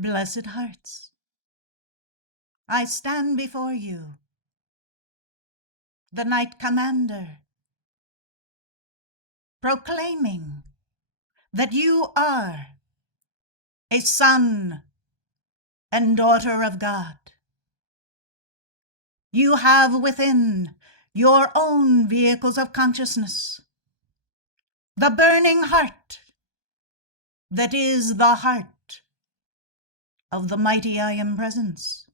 Blessed hearts, I stand before you, the Knight Commander, proclaiming that you are a son and daughter of God. You have within your own vehicles of consciousness the burning heart that is the heart of the mighty I Am Presence.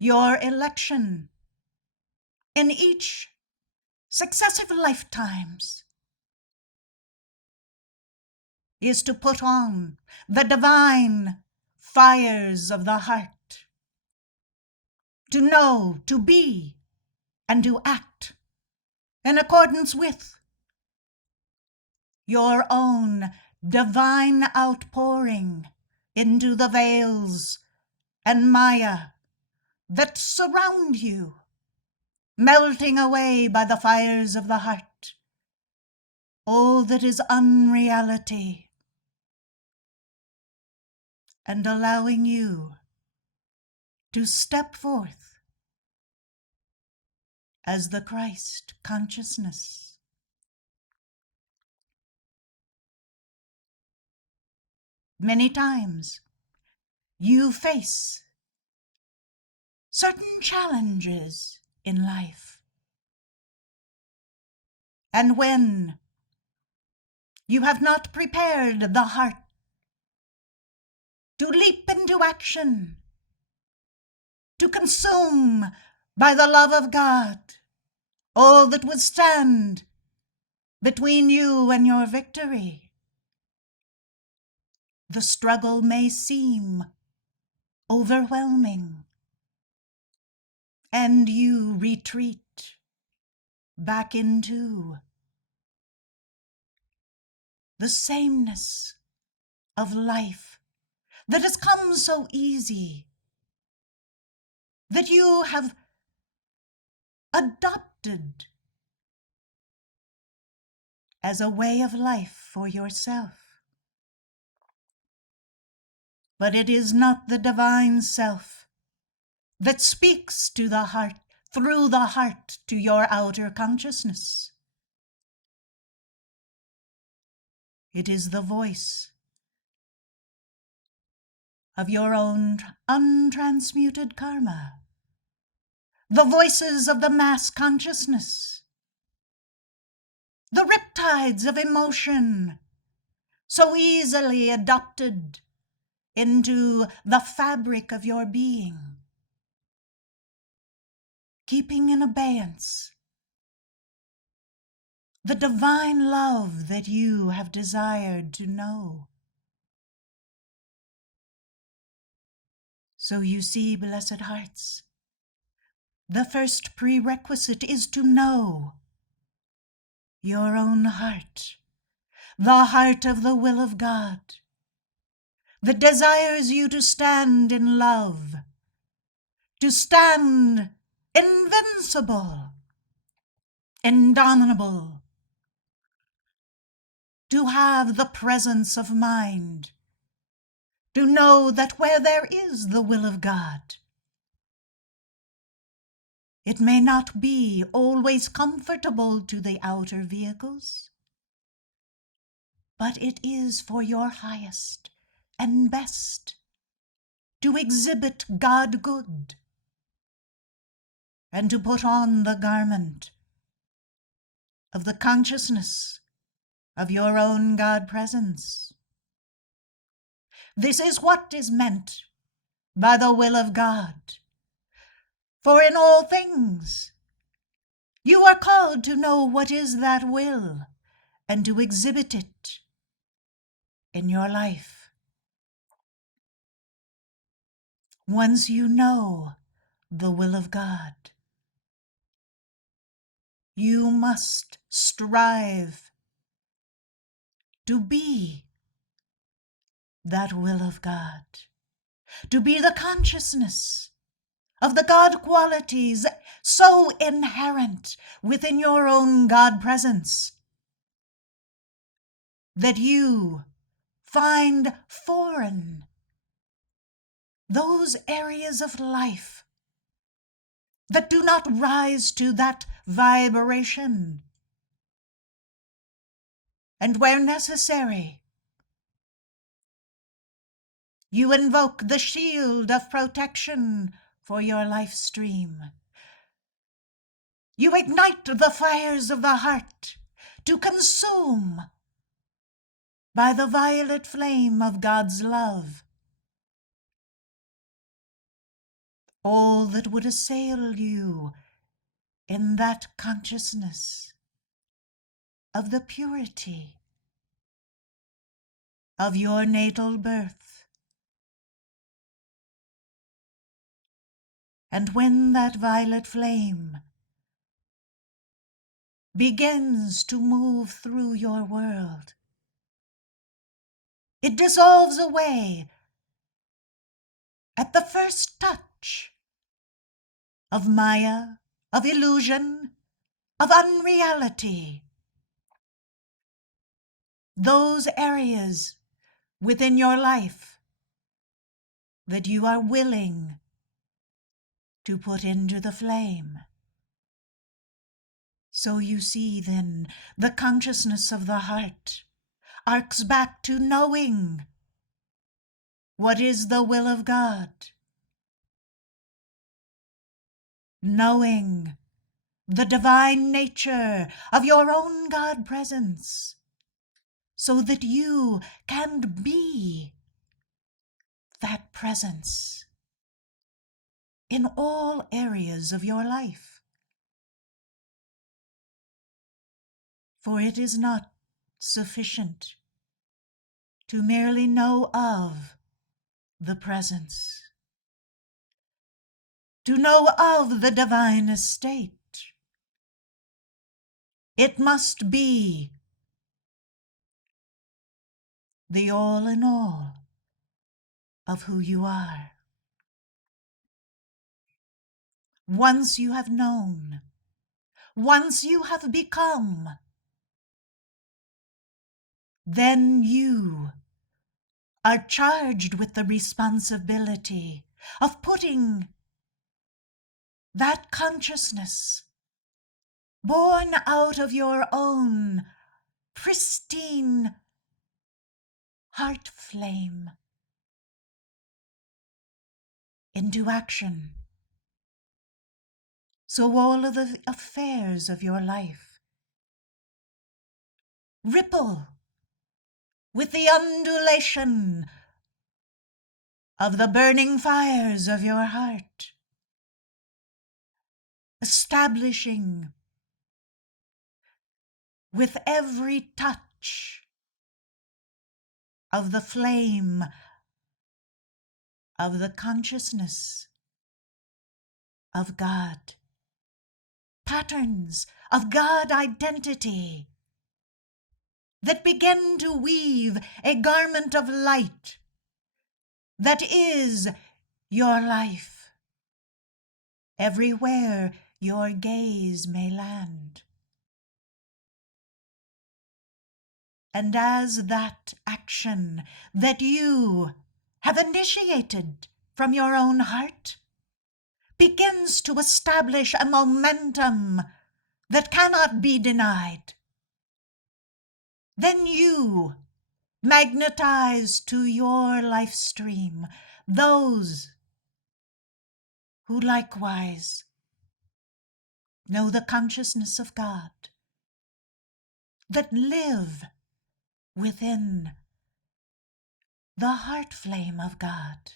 Your election in each successive lifetimes is to put on the divine fires of the heart, to know, to be, and to act in accordance with your own divine outpouring into the veils and Maya that surround you, melting away by the fires of the heart all that is unreality, and allowing you to step forth as the Christ consciousness. Many times you face certain challenges in life, and when you have not prepared the heart to leap into action, to consume by the love of God all that would stand between you and your victory, the struggle may seem overwhelming, and you retreat back into the sameness of life that has come so easy, that you have adopted as a way of life for yourself. But it is not the divine self that speaks to the heart, through the heart to your outer consciousness. It is the voice of your own untransmuted karma, the voices of the mass consciousness, the riptides of emotion, so easily adopted into the fabric of your being, keeping in abeyance the divine love that you have desired to know. So you see, blessed hearts, the first prerequisite is to know your own heart, the heart of the will of God, that desires you to stand in love, to stand invincible, indomitable, to have the presence of mind, to know that where there is the will of God, it may not be always comfortable to the outer vehicles, but it is for your highest and best to exhibit God good and to put on the garment of the consciousness of your own God presence. This is what is meant by the will of God. For in all things, you are called to know what is that will and to exhibit it in your life. Once you know the will of God, you must strive to be that will of God, to be the consciousness of the God qualities so inherent within your own God presence, that you find foreign those areas of life that do not rise to that vibration, and where necessary, you invoke the shield of protection for your life stream. You ignite the fires of the heart to consume by the violet flame of God's love all that would assail you in that consciousness of the purity of your natal birth. And when that violet flame begins to move through your world, it dissolves away at the first touch of Maya, of illusion, of unreality. Those areas within your life that you are willing to put into the flame. So you see then, the consciousness of the heart arcs back to knowing what is the will of God, knowing the divine nature of your own God presence, so that you can be that presence in all areas of your life. For it is not sufficient to merely know of the presence, to know of the divine estate. It must be the all in all of who you are. Once you have known, once you have become, then you are charged with the responsibility of putting that consciousness, born out of your own pristine heart flame, into action. So all of the affairs of your life ripple with the undulation of the burning fires of your heart, establishing with every touch of the flame of the consciousness of God, patterns of God identity that begin to weave a garment of light that is your life, everywhere your gaze may land. And as that action that you have initiated from your own heart begins to establish a momentum that cannot be denied, then you magnetize to your life stream those who likewise know the consciousness of God, that live within the heart flame of God,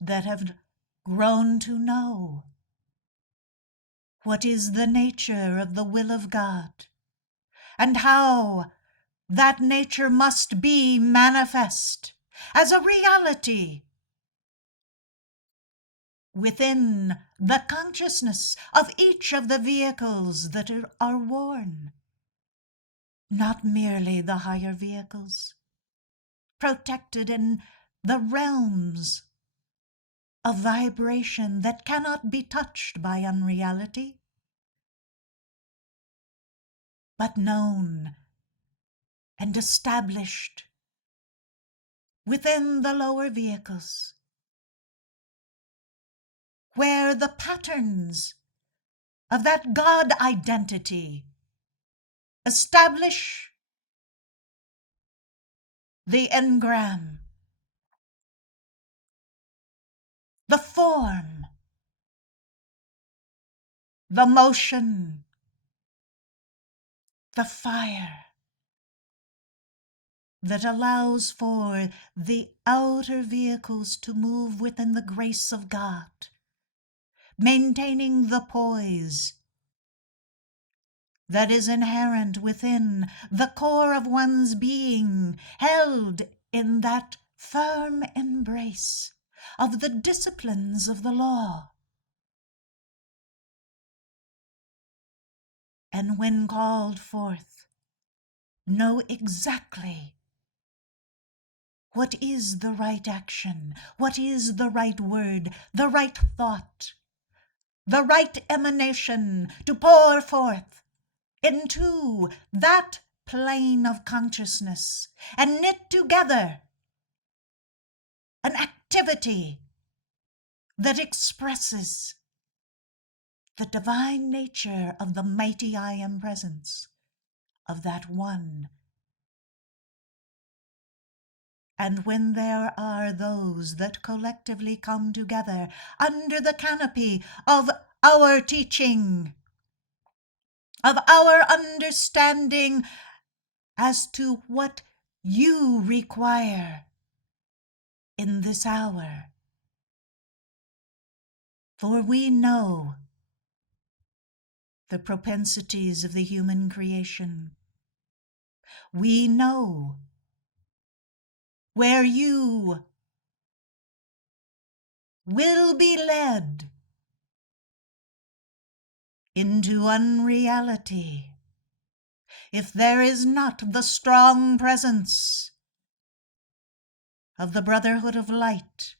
that have grown to know what is the nature of the will of God, and how that nature must be manifest as a reality within the consciousness of each of the vehicles that are worn. Not merely the higher vehicles, protected in the realms of vibration that cannot be touched by unreality, but known and established within the lower vehicles, where the patterns of that God identity establish the engram, the form, the motion, the fire that allows for the outer vehicles to move within the grace of God, maintaining the poise that is inherent within the core of one's being, held in that firm embrace of the disciplines of the law. And when called forth, know exactly what is the right action, what is the right word, the right thought, the right emanation to pour forth into that plane of consciousness and knit together an activity that expresses the divine nature of the mighty I Am presence of that one. And when there are those that collectively come together under the canopy of our teaching, of our understanding as to what you require in this hour, for we know the propensities of the human creation. We know where you will be led into unreality if there is not the strong presence of the Brotherhood of Light,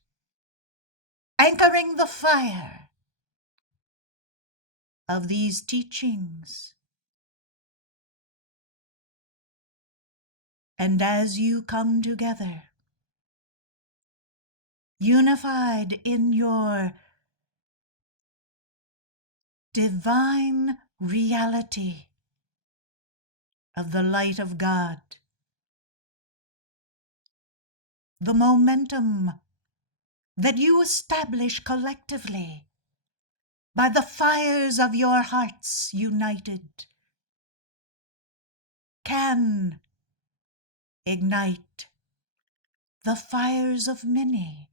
anchoring the fire of these teachings. And as you come together, unified in your divine reality of the light of God, the momentum that you establish collectively by the fires of your hearts united can ignite the fires of many.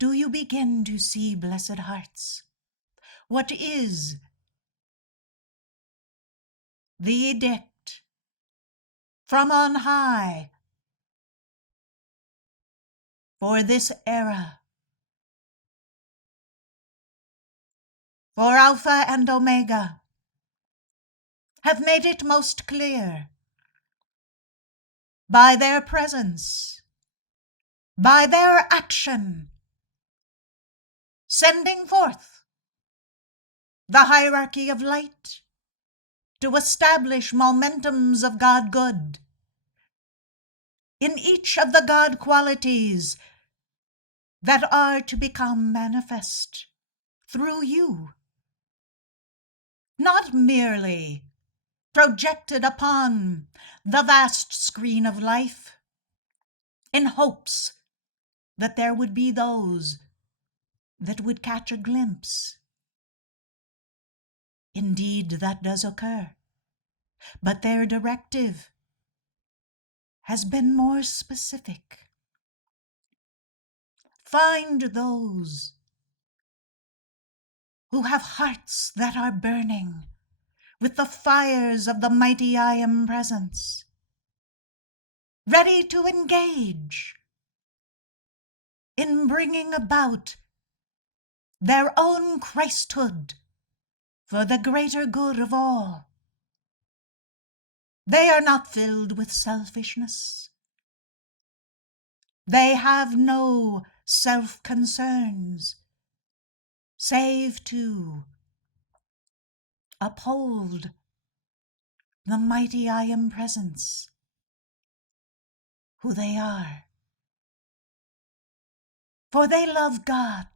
Do you begin to see, blessed hearts, what is the edict from on high for this era, for Alpha and Omega have made it most clear by their presence, by their action, sending forth the hierarchy of light to establish momentums of God good in each of the God qualities that are to become manifest through you, not merely projected upon the vast screen of life in hopes that there would be those that would catch a glimpse. Indeed, that does occur, but their directive has been more specific. Find those who have hearts that are burning with the fires of the mighty I Am presence, ready to engage in bringing about their own Christhood for the greater good of all. They are not filled with selfishness. They have no self-concerns, save to uphold the mighty I Am Presence, who they are. For they love God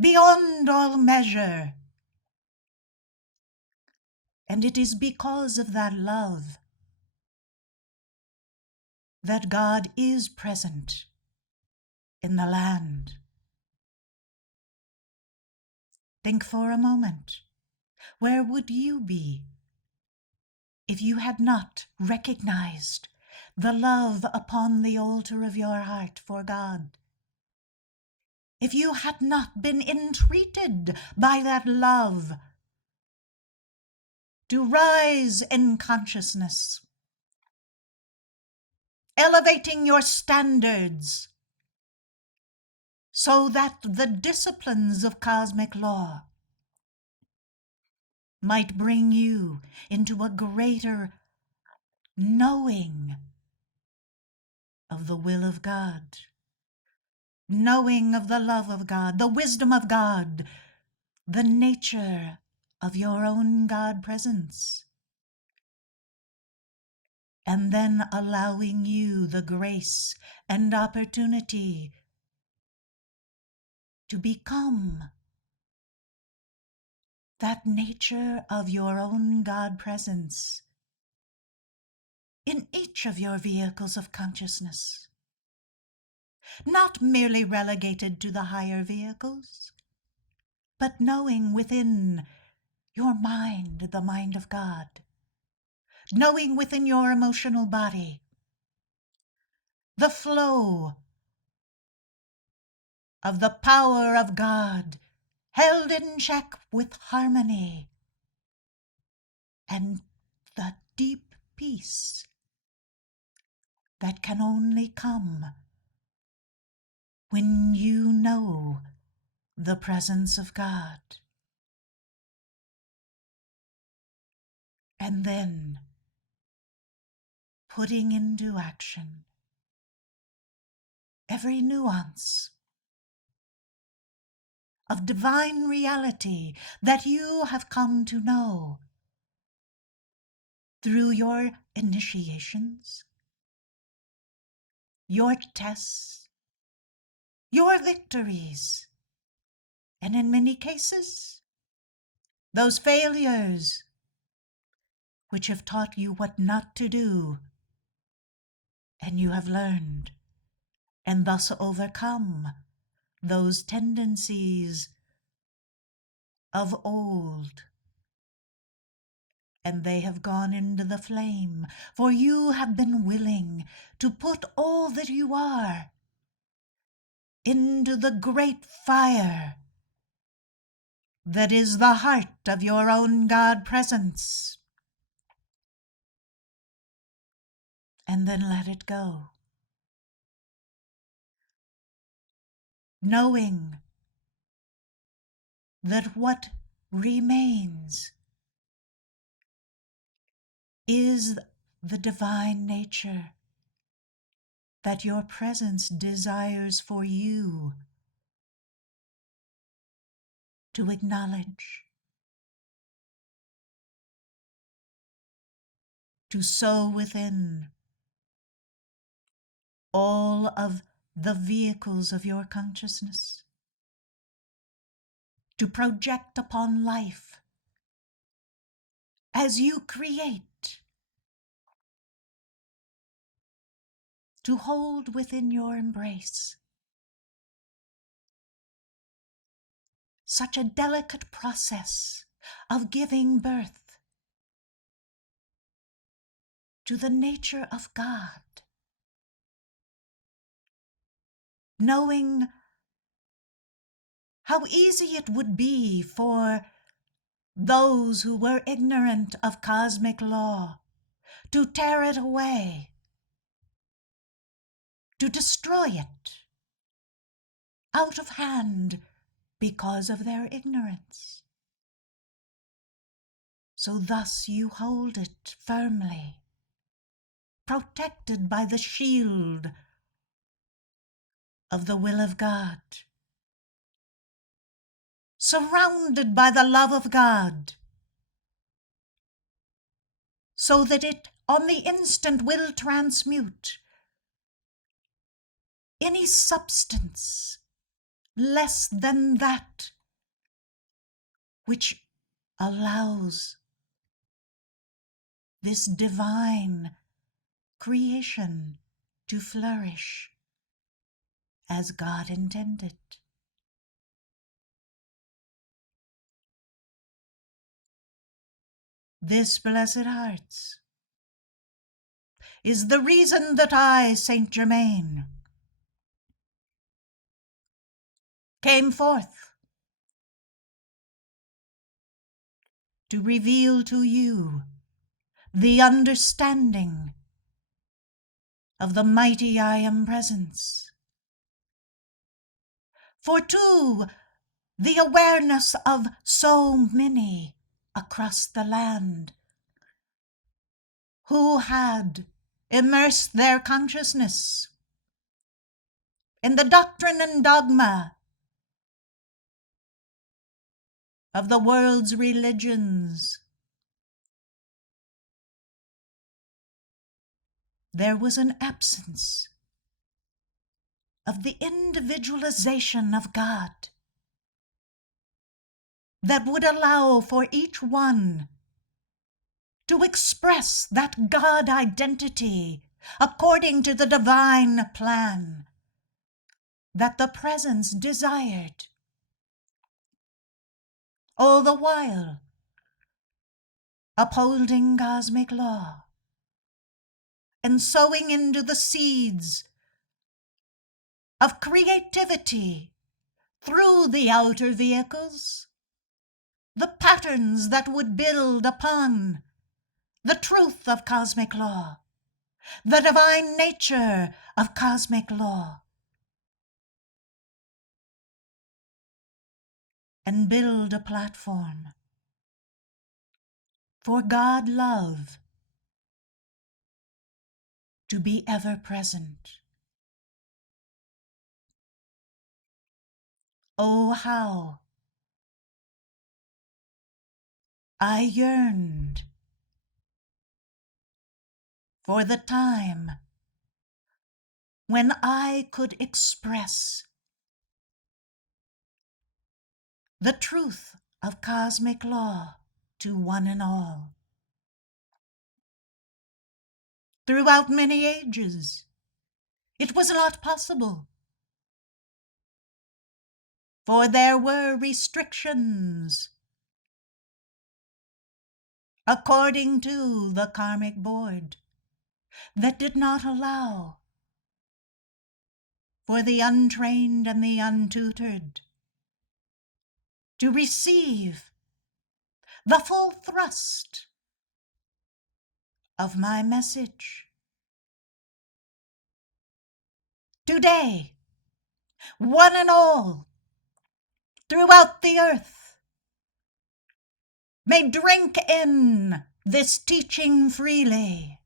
beyond all measure. And it is because of that love that God is present in the land. Think for a moment, where would you be if you had not recognized the love upon the altar of your heart for God? If you had not been entreated by that love to rise in consciousness, elevating your standards so that the disciplines of cosmic law might bring you into a greater knowing of the will of God, knowing of the love of God, the wisdom of God, the nature of your own God presence, and then allowing you the grace and opportunity to become that nature of your own God presence in each of your vehicles of consciousness, not merely relegated to the higher vehicles, but knowing within your mind the mind of God, knowing within your emotional body the flow of the power of God, held in check with harmony and the deep peace that can only come when you know the presence of God. And then putting into action every nuance of divine reality that you have come to know through your initiations, your tests, your victories, and in many cases, those failures which have taught you what not to do, and you have learned and thus overcome those tendencies of old, and they have gone into the flame, for you have been willing to put all that you are into the great fire that is the heart of your own God presence, and then let it go, knowing that what remains is the divine nature that your presence desires for you to acknowledge, to sow within all of the vehicles of your consciousness, to project upon life as you create, to hold within your embrace such a delicate process of giving birth to the nature of God, knowing how easy it would be for those who were ignorant of cosmic law to tear it away, to destroy it out of hand because of their ignorance. So thus you hold it firmly, protected by the shield of the will of God, surrounded by the love of God, so that it on the instant will transmute any substance less than that which allows this divine creation to flourish as God intended. This, blessed hearts, is the reason that I, Saint Germain, came forth to reveal to you the understanding of the mighty I Am Presence. For to the awareness of so many across the land who had immersed their consciousness in the doctrine and dogma of the world's religions, there was an absence of the individualization of God that would allow for each one to express that God identity according to the divine plan that the Presence desired, all the while upholding cosmic law and sowing into the seeds of creativity through the outer vehicles the patterns that would build upon the truth of cosmic law, the divine nature of cosmic law, and build a platform for God love to be ever present. Oh, how I yearned for the time when I could express the truth of cosmic law to one and all. Throughout many ages, it was not possible, for there were restrictions according to the karmic board that did not allow for the untrained and the untutored to receive the full thrust of my message. Today, one and all, throughout the earth, may drink in this teaching freely.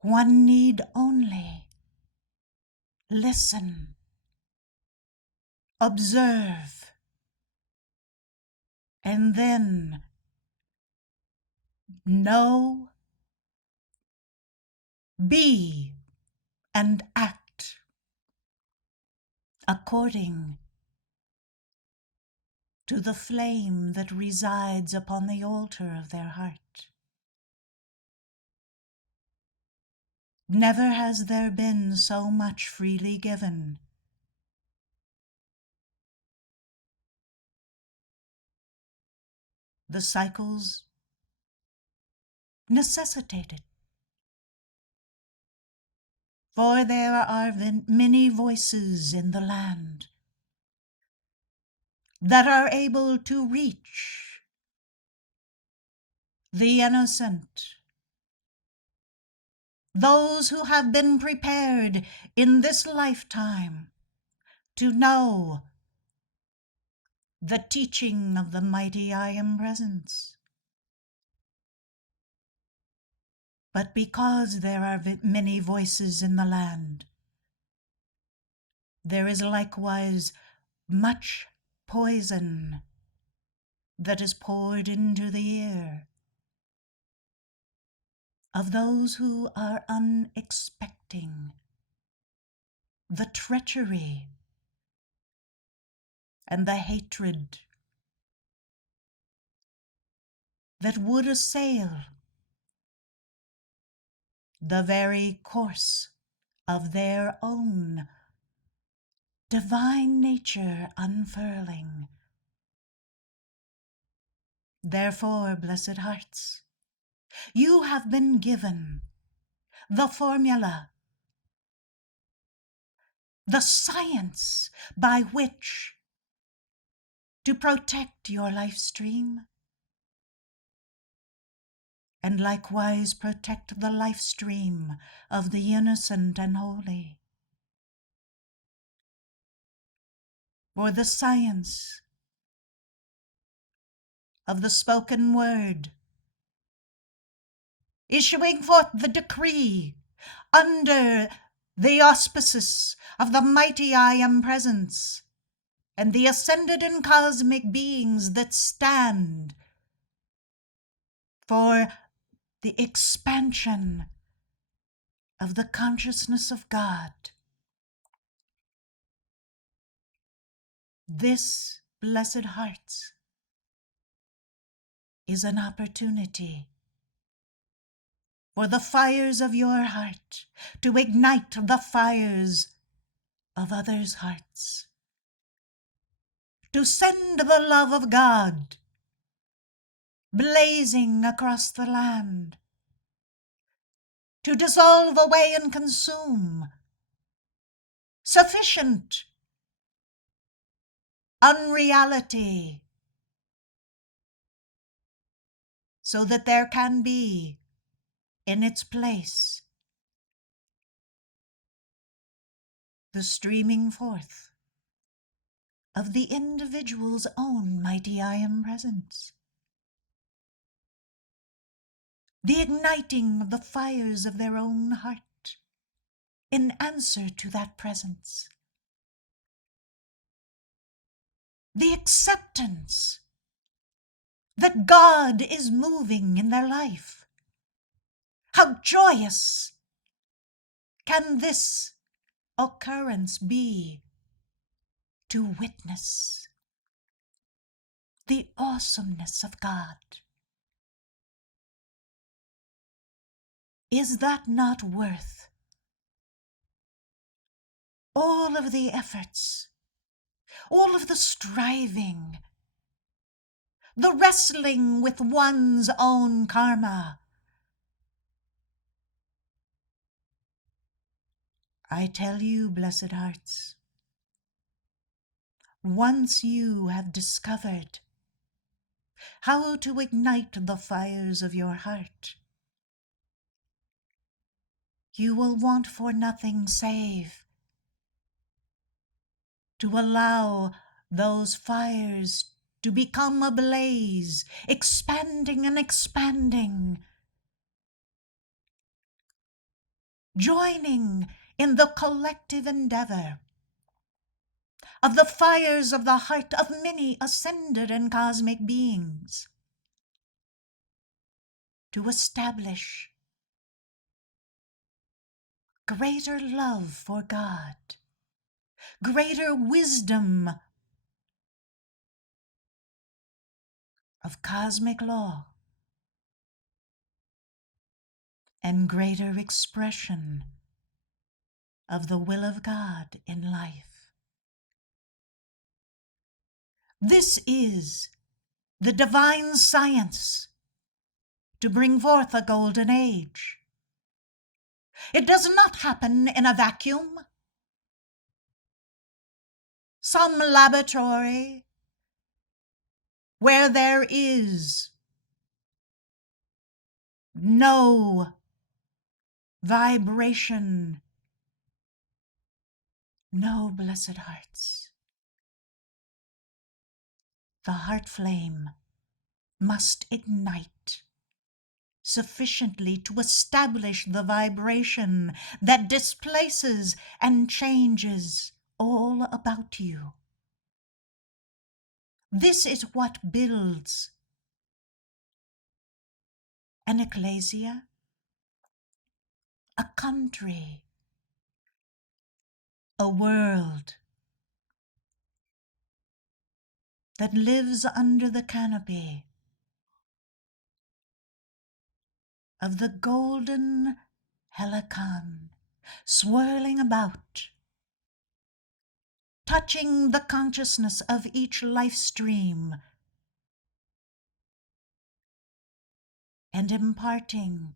One need only listen, observe, and then know, be, and act according to the flame that resides upon the altar of their heart. Never has there been so much freely given. The cycles necessitate it, for there are many voices in the land that are able to reach the innocent, those who have been prepared in this lifetime to know the teaching of the mighty I Am Presence. But because there are many voices in the land, there is likewise much poison that is poured into the ear of those who are unexpecting the treachery and the hatred that would assail the very course of their own divine nature unfurling. Therefore, blessed hearts, you have been given the formula, the science by which to protect your life stream, and likewise protect the life stream of the innocent and holy. For the science of the spoken word, issuing forth the decree under the auspices of the mighty I Am Presence and the ascended and cosmic beings that stand for the expansion of the consciousness of God. This, blessed hearts, is an opportunity for the fires of your heart to ignite the fires of others' hearts, to send the love of God blazing across the land, to dissolve away and consume sufficient unreality, so that there can be in its place the streaming forth of the individual's own mighty I Am Presence, the igniting of the fires of their own heart in answer to that presence, the acceptance that God is moving in their life. How joyous can this occurrence be to witness the awesomeness of God? Is that not worth all of the efforts, all of the striving, the wrestling with one's own karma? I tell you, blessed hearts, once you have discovered how to ignite the fires of your heart, you will want for nothing save to allow those fires to become a blaze, expanding and expanding, joining in the collective endeavor of the fires of the heart of many ascended and cosmic beings to establish greater love for God, greater wisdom of cosmic law, and greater expression of the will of God in life. This is the divine science to bring forth a golden age. It does not happen in a vacuum. Some laboratory where there is no vibration. No, blessed hearts. The heart flame must ignite sufficiently to establish the vibration that displaces and changes all about you. This is what builds an ecclesia, a country, a world that lives under the canopy of the golden helican, swirling about, touching the consciousness of each life stream and imparting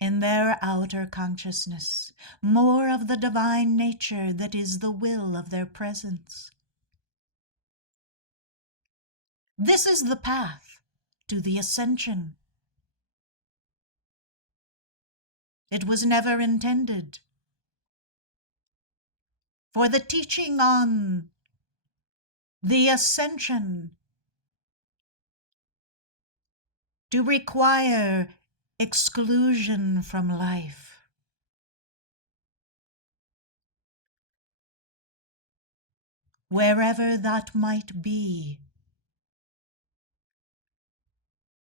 in their outer consciousness more of the divine nature that is the will of their presence. This is the path to the ascension. It was never intended for the teaching on the ascension to require exclusion from life. Wherever that might be,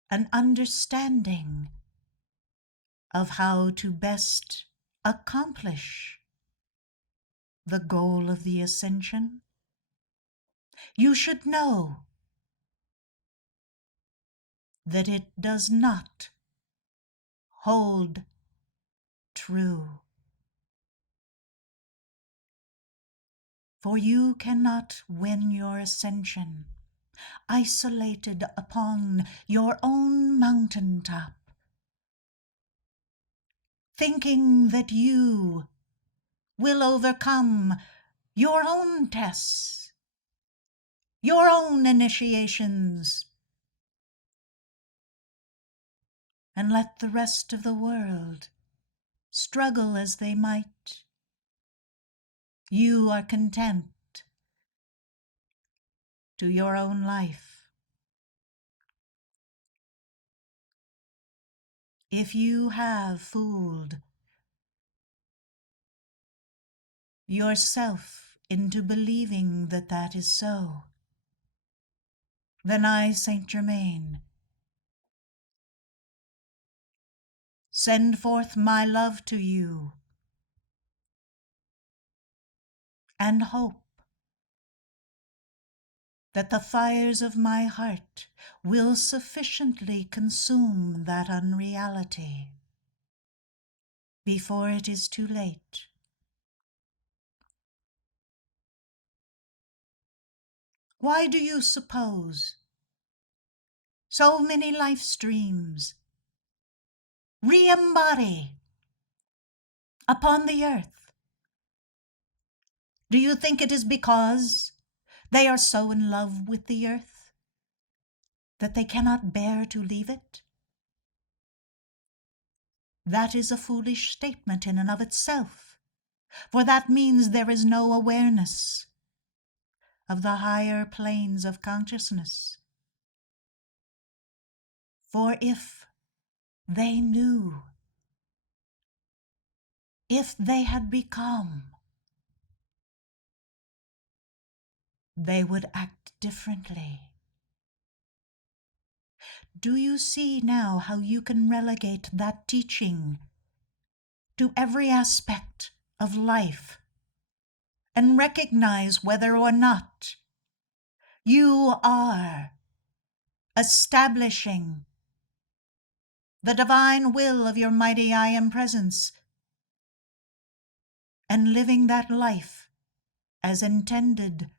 an understanding of how to best accomplish the goal of the ascension, you should know that it does not hold true. For you cannot win your ascension isolated upon your own mountaintop, thinking that you will overcome your own tests, your own initiations, and let the rest of the world struggle as they might. You are content to your own life. If you have fooled yourself into believing that that is so, then I, Saint Germain, send forth my love to you and hope that the fires of my heart will sufficiently consume that unreality before it is too late. Why do you suppose so many life streams re-embody upon the earth? Do you think it is because they are so in love with the earth that they cannot bear to leave it? That is a foolish statement in and of itself, for that means there is no awareness of the higher planes of consciousness. For if they knew, if they had become, they would act differently. Do you see now how you can relegate that teaching to every aspect of life and recognize whether or not you are establishing the divine will of your mighty I Am Presence and living that life as intended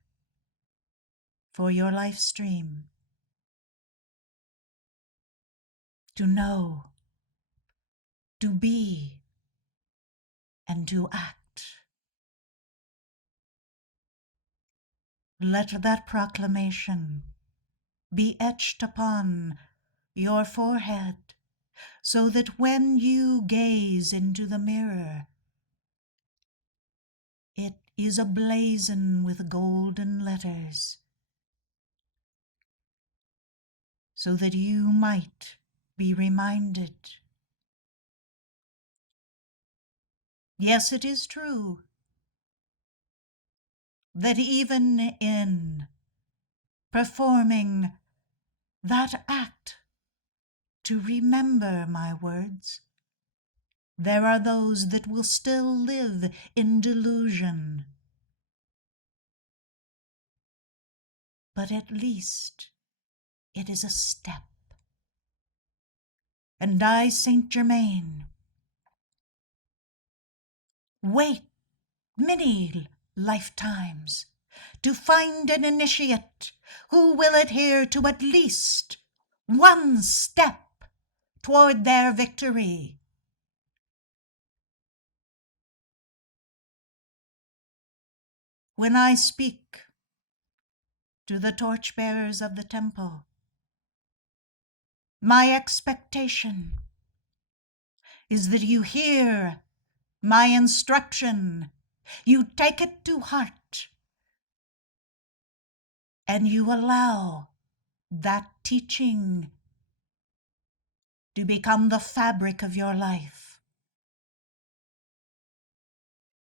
for your life stream? To know, to be, and to act. Let that proclamation be etched upon your forehead, so that when you gaze into the mirror, it is ablazon with golden letters, so that you might be reminded. Yes, it is true that even in performing that act to remember my words, there are those that will still live in delusion. But at least it is a step. And I, Saint Germain, wait many lifetimes to find an initiate who will adhere to at least one step toward their victory. When I speak to the torchbearers of the temple, my expectation is that you hear my instruction, you take it to heart, and you allow that teaching to become the fabric of your life.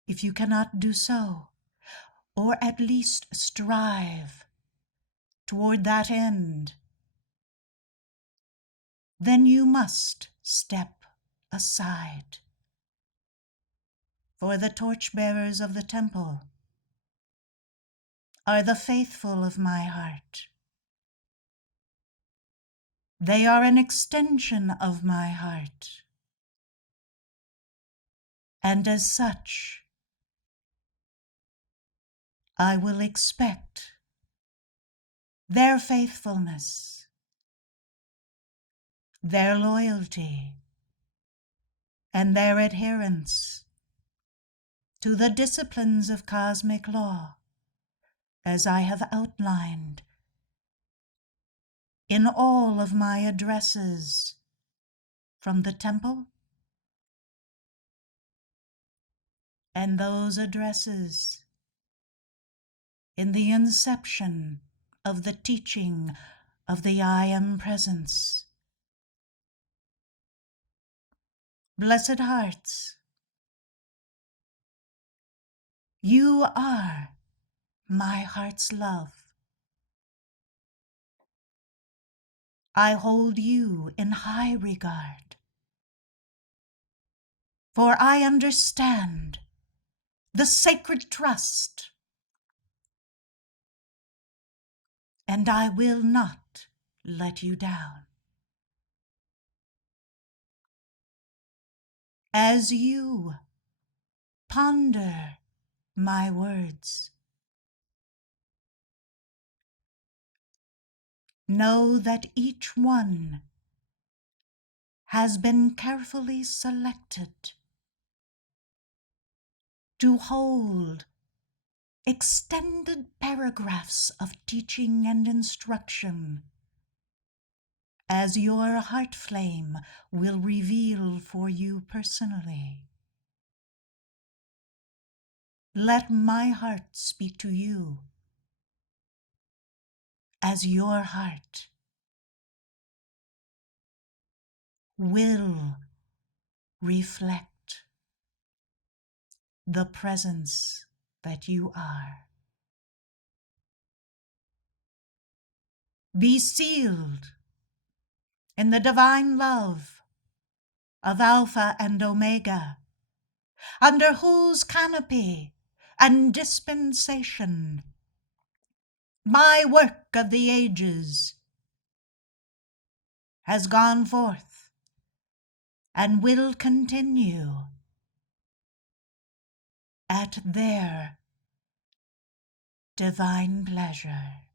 If you cannot do so, or at least strive toward that end, then you must step aside. For the torchbearers of the temple are the faithful of my heart. They are an extension of my heart. And as such, I will expect their faithfulness, their loyalty, and their adherence to the disciplines of cosmic law, as I have outlined in all of my addresses from the temple and those addresses in the inception of the teaching of the I Am Presence. Blessed hearts, you are my heart's love. I hold you in high regard, for I understand the sacred trust, and I will not let you down. As you ponder my words, know that each one has been carefully selected to hold extended paragraphs of teaching and instruction, as your heart flame will reveal for you personally. Let my heart speak to you as your heart will reflect the presence that you are. Be sealed in the divine love of Alpha and Omega, under whose canopy and dispensation my work of the ages has gone forth and will continue at their divine pleasure.